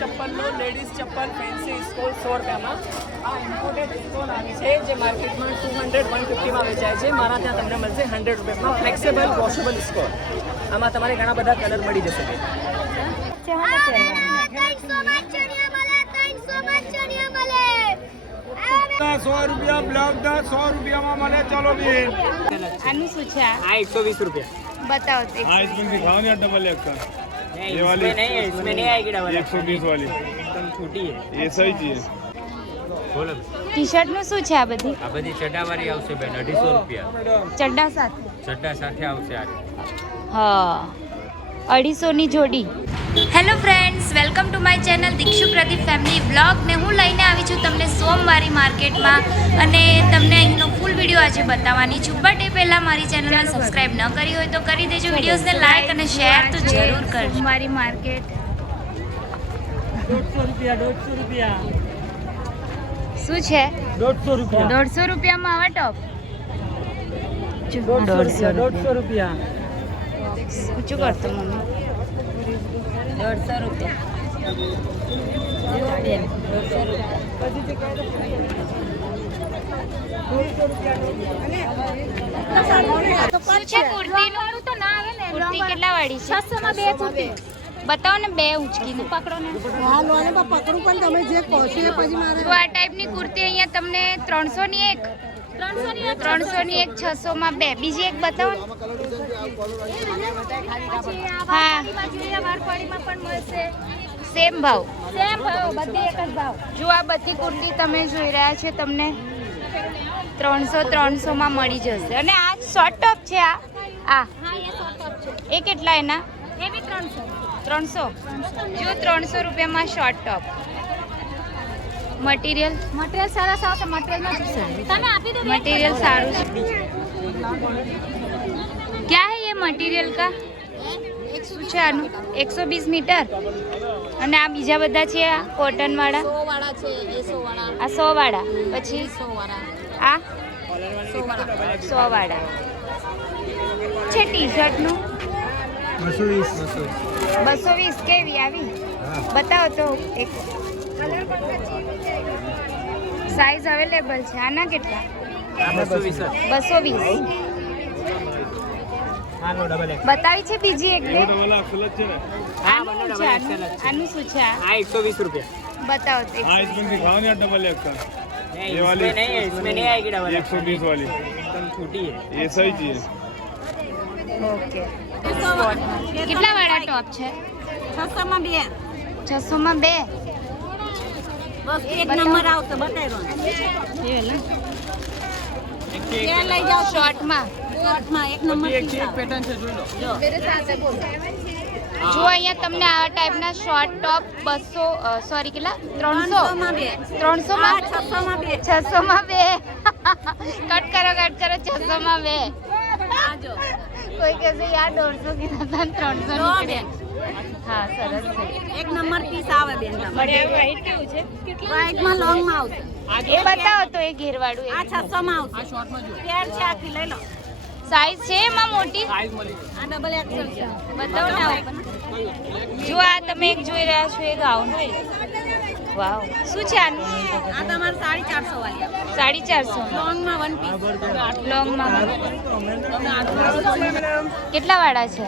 ચપ્પલનો ladies ચપ્પલ fancy stall સો રૂપિયામાં આ ઇમ્પોર્ટેડ સ્ટોલ આવી છે જે માર્કેટમાં ટુ હંડ્રેડ વન ફિફ્ટીમાં વેચાય છે. મારા ત્યાં તમને મળશે હંડ્રેડ રૂપિયામાં ફ્લેક્સિબલ વોશેબલ સ્કોર આમાં તમારે ઘણા બધા કલર મળી જશે. સો રૂપિયા બ્લાઉઝ ના સો રૂપિયામાં મળે ચાલો બેન આનું શું છે આ એકસો વીસ રૂપિયા બતાવો હા ઇસમે દિખાવો ને ડબલ એક ये वाली? इसमें नहीं है इसमें नहीं आएगी डबल एक सौ बीस वाली एकदम छोटी है ये सही चाहिए બોલો ટી શર્ટનું શું છે આ બધી આ બધી ચડાવાળી આવશે બેન અઢીસો રૂપિયા ચડ્ડા સાથે ચડ્ડા સાથે આવશે આ હા અઢીસોની જોડી. Hello friends welcome to my channel Dikshu Pradeep family blog ને હું લઈને આવી છું તમને સોમવારી માર્કેટમાં અને તમને અહીંનો ફૂલ વીડિયો આજે બતાવવાની છું. બટ એ પહેલાં મારી ચેનલને સબસ્ક્રાઇબ ન કરી હોય તો કરી દેજો. વિડીયોઝને લાઇક અને શેર તો જરૂર કરજો. મારી માર્કેટ. દોઢસો રૂપિયા દોઢસો રૂપિયા. શું છે? દોઢસો રૂપિયા. દોઢસો રૂપિયામાં આવા ટોપ દોઢસો રૂપિયા. ઊંચું કરતો મમ્મી? દોઢસો રૂપિયા. શું છે કુર્તીનું કુર્તી કેટલા વાળી છે? છસો માં બે. કુર્તી. બતાવો ને બે ઉંચકીને. પકડો ને હા લોને પણ પકડું પણ તમે જે કહો છો પછી મારે આ ટાઈપની કુર્તી અહીંયા તમને ત્રણસો ની એક ત્રણસો ની એક છસો માં બે. બીજી એક બતાવો સેમ ભાવ. સેમ ભાવ બધી એક જ ભાવ. જો આ બધી કુર્તી તમે જોઈ રહ્યા છે તમને ત્રણસો ત્રણસોમાં મળી જશે. અને આ શોર્ટ ટોપ છે આ? આ. એ કેટલા એના? ત્રણસો. ત્રણસો? જો ત્રણસો રૂપિયામાં શોર્ટ ટોપ મટીરિયલ મટીરિયલ સારા સારા મટીરિયલ મટીરિયલ સારું છે. મટીરિયલ કા? શું છે એકસો વીસ મીટર? અને આ બીજા બધા છે આ કોટન વાળા? આ સો વાળા પછી આ? સો વાળા છે ટી શર્ટનું બસો વીસ કેવી આવી? બતાવો તો એક. સાઈઝ અવેલેબલ છે. આના કેટલા? બસો વીસ. બતાવી છે બીજી એક બે वाला अफसलत है ना હા આનું બંને શું છે ડબલ આનું? એક્સેલ જ છે આનું શું છે આ આ એકસો વીસ રૂપિયા બતાવો તો એક. हाँ इसमें दिखाओ ना डबल एक का नहीं, ये वाली? इसमें नहीं है इसमें नहीं आएगी डबल एक सौ बीस वाली एकदम छोटी है ये सही चाहिए ઓકે કેટલા વાળા ટોપ છે છસો માં બે છસો માં બે બસ એક બતાવો. નંબર આવતો બતાવ્યો ત્યાં લઈ જાઓ શોર્ટમાં શોર્ટમાં એક નંબર એક છે એક પેટર્ન છે જોઈ લો. જો. અહીંયા તમને આ ટાઈપના શોર્ટ ટોપ બસો સોરી કેટલા? ત્રણસો. ત્રણસો માં છસો માં બે. કટ કરો કટ કરો છસો માં બે કોઈ કહેશે યાર દોઢસો કીધા હતા ત્રણસો જો હા સરસ છે. એક નંબર પીસ આવે બેન તમારે. કેવું છે? વ્હાઈટમાં લોંગમાં આવશે. એ બતાવો તો એ ઘેરવાળું આ છસો માં આવશે. પેર છે આખી લઈ લો. સાઈઝ છે એમાં મોટી? સાઈઝ મળી આ ડબલ એક્સેલ છે. બતાવો ને જો આ તમે એક જોઈ રહ્યા છો એ ગાઉન વાવ. શું છે આનું? આ તમારે સાડી ચારસો વાળી સાડી ચારસો. લોંગમાં વન પીસ લોંગમાં કેટલા વાળા છે?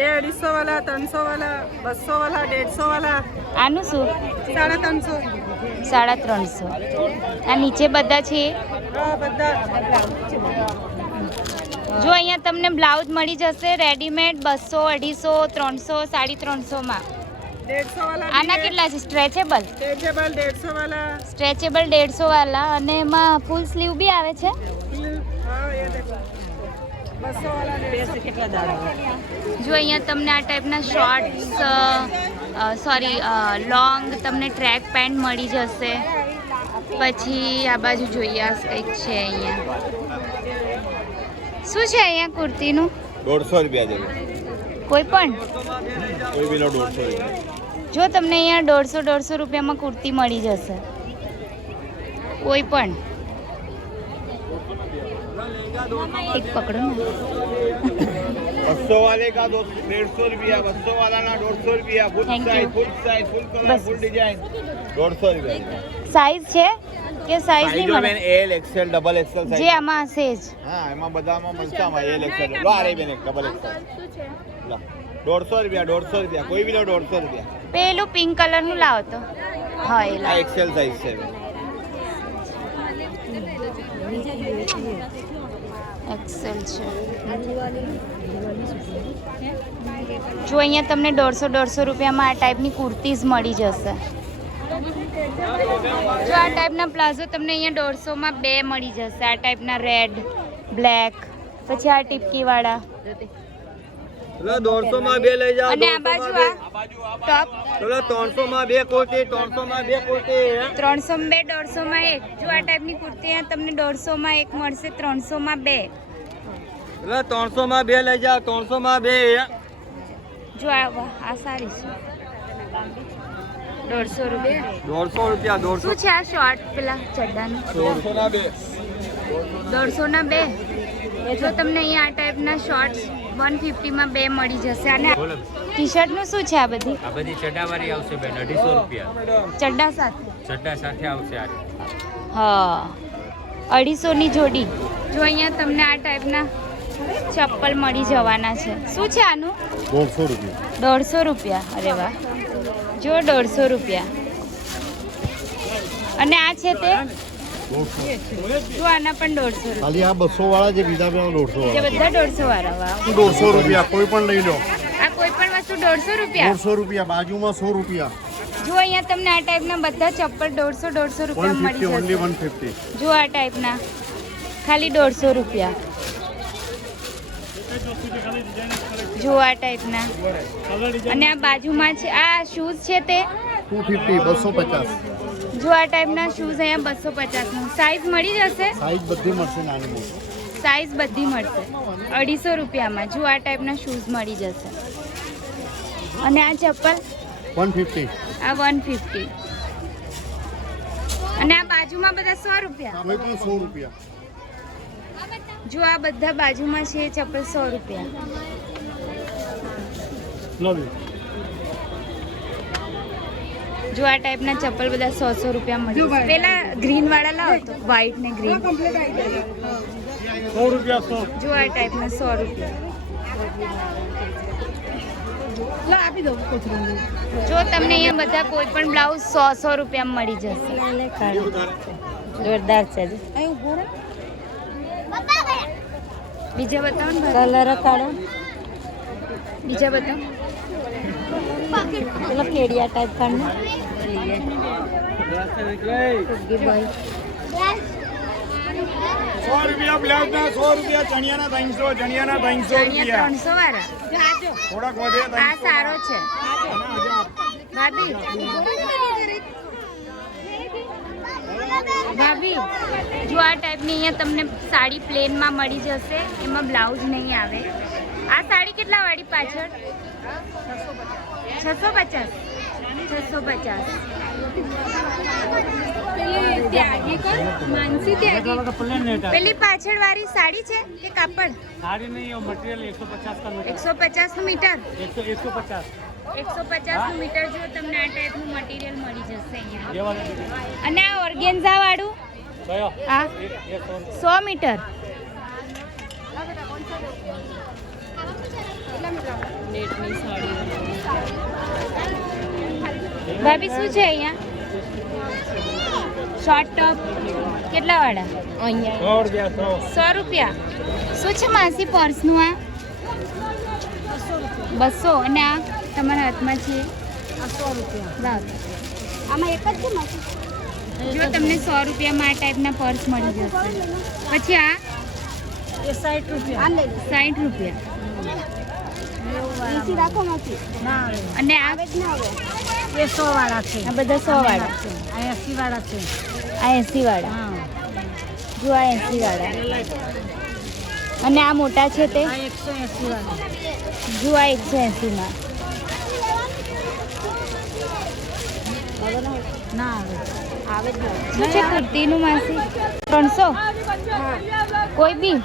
એ અઢીસો વાળા ત્રણસો વાળા બસો વાળા દેડસો વાળા આનું શું? સાડા ત્રણસો. સાડા ત્રણસો. આ નીચે બધા છે? બધા. જો અહીંયા તમને બ્લાઉઝ મળી જશે રેડીમેડ બસો અઢીસો ત્રણસો સાડી ત્રણસોમાં. આના કેટલા છે? સ્ટ્રેચેબલ? સ્ટ્રેચેબલ દેડસો વાળા સ્ટ્રેચેબલ દેડસો વાળા અને એમાં ફૂલ સ્લીવ બી આવે છે? જો અહીંયા તમને આ ટાઈપના શોર્ટ્સ સોરી લોંગ તમને ટ્રેક પેન્ટ મળી જશે. પછી આ બાજુ જોઈએ આ કંઈક છે અહીંયા. શું છે અહીંયા કુર્તીનું? દોઢસો રૂપિયા જેવું કોઈ પણ? કોઈ બીનો દોઢસો જો તમને અહીંયા દોઢસો દોઢસો રૂપિયામાં કુર્તી મળી જશે. કોઈ પણ? એક પકડો બસો વાલે કા દો દેડસો રૂપિયા બસો વાળાના દોઢસો રૂપિયા full size full size full colour full design દોઢસો રૂપિયા. સાઈઝ છે કે સાઈઝ નહીં મળે L XL double XL size જે આમાં હશે જ. હા એમાં બધામાં મળશે આમાં એલ એક્સેલ લો આ બેન ડબલ એક્સેલ લો. દોઢસો રૂપિયા દોઢસો રૂપિયા. કોઈ બી લો દોઢસો રૂપિયા. પેલું પિંક કલરનું લાવો તો. હા એ આ એક્સેલ સાઈઝ છે એક્સેલ છે. જો અહીંયા તમને દોઢસો દોઢસો રૂપિયામાં આ ટાઈપની કુર્તીઝ મળી જશે. જો આ ટાઈપના પ્લાઝો તમને અહીંયા દોઢસોમાં બે મળી જશે. આ ટાઈપના રેડ બ્લેક પછી આ ટીપકીવાળા દોઢસો માં બે લઈ જાઓ અને આ બાજુ આ ટોપ ચલો ત્રણસો માં બે કુર્તી ત્રણસો માં બે કુર્તી. ત્રણસો બે દોઢસોમાં એક. જો આ ટાઈપની કુર્તી અહીંયા તમને દોઢસોમાં એક મળશે ત્રણસોમાં બે. ચલો ત્રણસો માં બે લઈ જાઓ ત્રણસો માં બે. જો આ સારી છે. દોઢસો રૂપિયા. દોઢસો રૂપિયા દોઢસો. શું છે આ શોર્ટ પેલા ચડ્ડાનું? દોઢસો ના બે. દોઢસો ના બે જો તમને અહીંયા આ ટાઈપના શોર્ટ્સ વન ફિફ્ટીમાં બે મળી જશે. અને ટી શર્ટનું શું છે આ બધી? આ બધી ચડાવાળી આવશે બેન અઢીસો રૂપિયા. ચડ્ડા સાથે? ચડ્ડા સાથે આવશે આ. હા. અઢીસોની જોડી. જો અહીંયા તમને આ ટાઈપના ચપ્પલ મળી જવાના છે. શું છે આનું? દોઢસો રૂપિયા. દોઢસો રૂપિયા. અરે વાહ. જો દોઢસો રૂપિયા. અને આ છે તે? જો આના પણ દોઢસો ખાલી આ બસો વાળા જે બીજા પેલા દોઢસો વાળા બધા દોઢસો વાળા દોઢસો રૂપિયા કોઈ પણ લઈ લો. આ કોઈ પણ વસ્તુ દોઢસો રૂપિયા? દોઢસો રૂપિયા બાજુમાં સો રૂપિયા. જો અહીંયા તમને આ ટાઈપના બધા ચપ્પલ દોઢસો દોઢસો રૂપિયા મળી જશે. જો આ ટાઈપના ખાલી દોઢસો રૂપિયા. જો આ ટાઈપના અને આ બાજુમાં છે આ શૂઝ છે તે? ટુ ફિફ્ટી બસો પચાસ. જો આ ટાઈપના શૂઝ અહીંયા બસો પચાસનું સાઈઝ મળી જશે? સાઈઝ બધી મળશે નાની મોટી. સાઈઝ બધી મળશે. અઢીસો રૂપિયામાં. જો આ ટાઈપના શૂઝ મળી જશે. અને આ ચપ્પલ? One fifty. આ વન ફિફ્ટી. અને આ બાજુમાં બધા સો રૂપિયા? સો રૂપિયા. જો આ બધા બાજુમાં છે ચપ્પલ સો રૂપિયા. જો આ ટાઈપના ચપ્પલ બધા સો સો રૂપિયા મળી. જશે. પેલા ગ્રીન વાળા લાવો તો વ્હાઈટ ને ગ્રીન જો આ ટાઈપના સો રૂપિયા. જો તમને અહીંયા બધા કોઈ પણ બ્લાઉઝ સો સો રૂપિયામાં મળી જશે. જોરદાર છે. બીજા બતાવો ને કલર કાઢો બીજા બતાવો. પેલો કેડિયા ટાઈપ કાઢને. સો રૂપિયા ચણિયાના ત્રણસો ચણિયાના ત્રણસો રૂપિયા. ત્રણસો વાળા. થોડાક વધે આ સારો છે. ભાભી. ભાભી જો આ ટાઈપની અહીંયા તમને સાડી પ્લેનમાં મળી જશે એમાં બ્લાઉઝ નહીં આવે. આ સાડી કેટલા વાળી પાછળ? છસો પચાસ. છસો પચાસ. પેલી પાછળ વાળી સાડી છે કે કાપડ? સાડી નહીં મટીરિયલ એકસો પચાસ એકસો પચાસ મીટર. એકસો પચાસ. એકસો આ ટાઈપનું આ સો મીટર. ભાભી શું છે અહીંયા? શોર્ટ ટોપ કેટલા વાળા? અહીંયા. સો રૂપિયા શું છે માસી પર્સનું આ? બસો. અને આ? તમારા હાથમાં છે? સો રૂપિયા. આમાં એક જ છે જો તમને સો રૂપિયામાં આ ટાઈપના પર્સ મળી જશે. પછી આ? સાઠ રૂપિયા. સાઠ રૂપિયા. અને આ? એ સો વાળા છે. આ બધા સો વાળા આ એસી વાળા છે. આ એસી વાળા હા. જો આ એસી વાળા અને આ મોટા છે તે? એકસો એસી વાળા જો આ એકસો એસીમાં. ના આવે છે કુર્તીનું માસી ત્રણસો કોઈ બી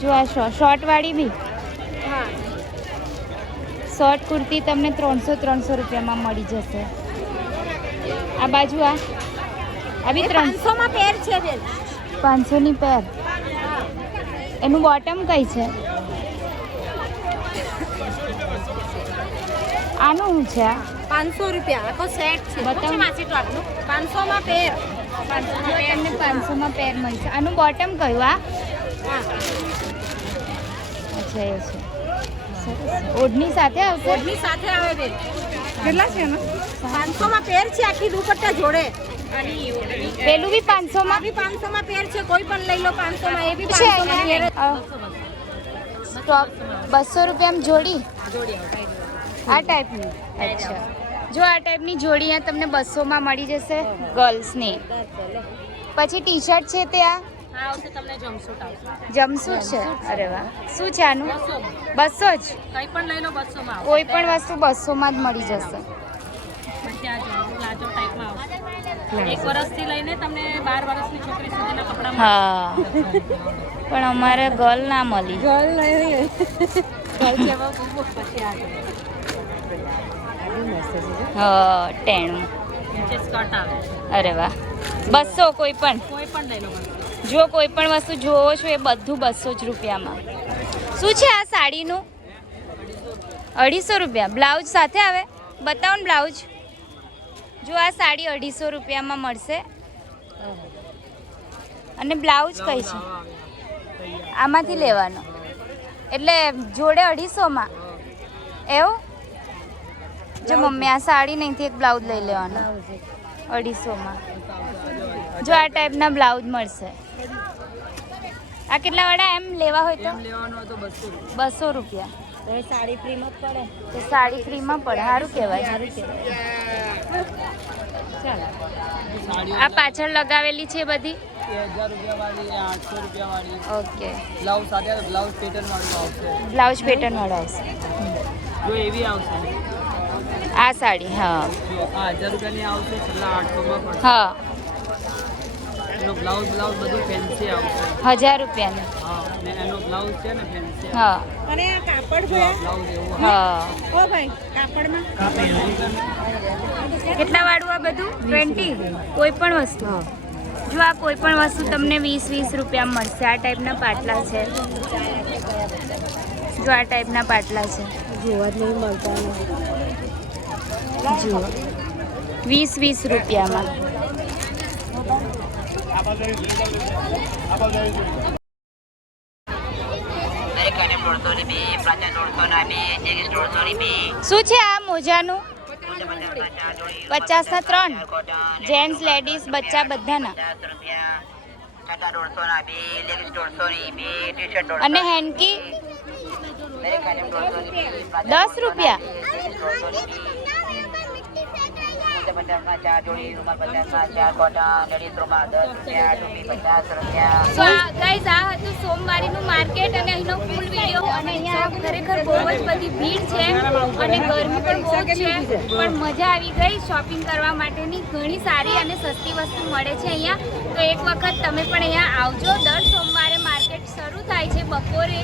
જો આ શોર્ટ વાળી બી શોર્ટ કુર્તી તમને ત્રણસો ત્રણસો રૂપિયામાં મળી જશે આ બાજુ આ આ બી ત્રણસોમાં પેર છે પાંચસોની પેર એનું બોટમ કઈ છે આનું શું છે આ? પાંચસો રૂપિયા. આખો સેટ છે. બતાવો. પાંચસોમાં પેર. તમને પાંચસોમાં પેર મળશે. આનું બોટમ કયું આ? અચ્છા એ છે. ઓઢની સાથે આવશે? ઓઢની સાથે આવે બે. કેટલા છે એમાં? પાંચસોમાં પેર છે આખી દુપટ્ટા જોડે. પેલું બી પાંચસોમાં? બી પાંચસોમાં પેર છે કોઈ પણ લઈ લો પાંચસોમાં એ બી છે. સ્ટોક બસો રૂપિયામાં જોડી? આ ટાઈપની અચ્છા. જો આ ટાઈપની જોડી આ તમને બસોમાં મળી જશે ગર્લ્સની. પછી ટી શર્ટ છે તે આ? જમસૂટ છે? અરે વાહ. શું છે આનું? બસો જ? કંઈ પણ લઈ લો બસોમાં કોઈ પણ વસ્તુ બસોમાં જ મળી જશે. આવશે ત્યાં જો પ્લાઝો ટાઈપમાં આવશે. એક વર્ષથી લઈને તમને બાર વર્ષની છોકરી સુધીના કપડા હા. પણ અમારે ગર્લ ના મળી. ગર્લ નહીં ગર્લ જેવા પછી આગળ હા ટેણું. અરે વાહ. બસો કોઈ પણ. કોઈ પણ લઈ લો જો કોઈ પણ વસ્તુ જોવો છો એ બધું બસો જ રૂપિયામાં. શું છે આ સાડીનું? અઢીસો રૂપિયા. બ્લાઉઝ સાથે આવે? બતાવો ને બ્લાઉઝ. જો આ સાડી અઢીસો રૂપિયામાં મળશે. અને બ્લાઉઝ કઈ છે? આમાંથી લેવાનો. એટલે જોડે અઢીસોમાં. એવું? જો મમ્મી આ સાડી નહીંથી એક બ્લાઉઝ લઈ લેવાનો. અઢીસોમાં. જો આ ટાઈપના બ્લાઉઝ મળશે. આ કેટલા વાળા એમ લેવા હોય તો? બસો રૂપિયા. સાડી ફ્રીમાં પડે. તો સાડી ફ્રીમાં પડે. સારું કહેવાય. આ પાછળ લગાવેલી છે બધી? ઓકે. બ્લાઉઝ સાથે બ્લાઉઝ પેટર્ન વાળું આવશે. બ્લાઉઝ પેટર્ન વાળો આવશે. જો એવી આવશે. આ સાડી હા. હા. એનો બ્લાઉઝ બ્લાઉઝ બધું ફેન્સી આવશે. હજાર રૂપિયા હા ને એનો બ્લાઉઝ છે ને ફેન્સી હા. અને આ કાપડ જોયા બ્લાઉઝ એવું હા. ઓ ભાઈ કાપડમાં? કેટલા વાળું આ બધું? ટ્વેન્ટી? કોઈ પણ વસ્તુ. જો આ કોઈ પણ વસ્તુ તમને વીસ વીસ રૂપિયા મળશે. આ ટાઈપના પાટલા છે. જો આ ટાઈપના પાટલા છે. જોવા જ નહીં મળતા. જુઓ વીસ વીસ રૂપિયામાં. શું છે આ મોજાનું? પચાસના ત્રણ. જેન્ટ્સ લેડીઝ બચ્ચા બધાના. અને હેન્કી દસ રૂપિયા. સો ગાઈઝ આ હતું સોમવારીનું માર્કેટ અને અહીંનો ફૂલ વીડિયો અને અહીંયા ખરેખર બહુ જ બધી ભીડ છે અને ગરમી પણ બહુ છે. પણ મજા આવી ગઈ. શોપિંગ કરવા માટેની ઘણી સારી અને સસ્તી વસ્તુ મળે છે અહીંયા. તો એક વખત તમે પણ અહીંયા આવજો. દર સોમવારે માર્કેટ શરૂ થાય છે બપોરે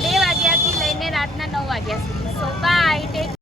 બે વાગ્યાથી લઈને રાતના નવ વાગ્યા સુધી. So bye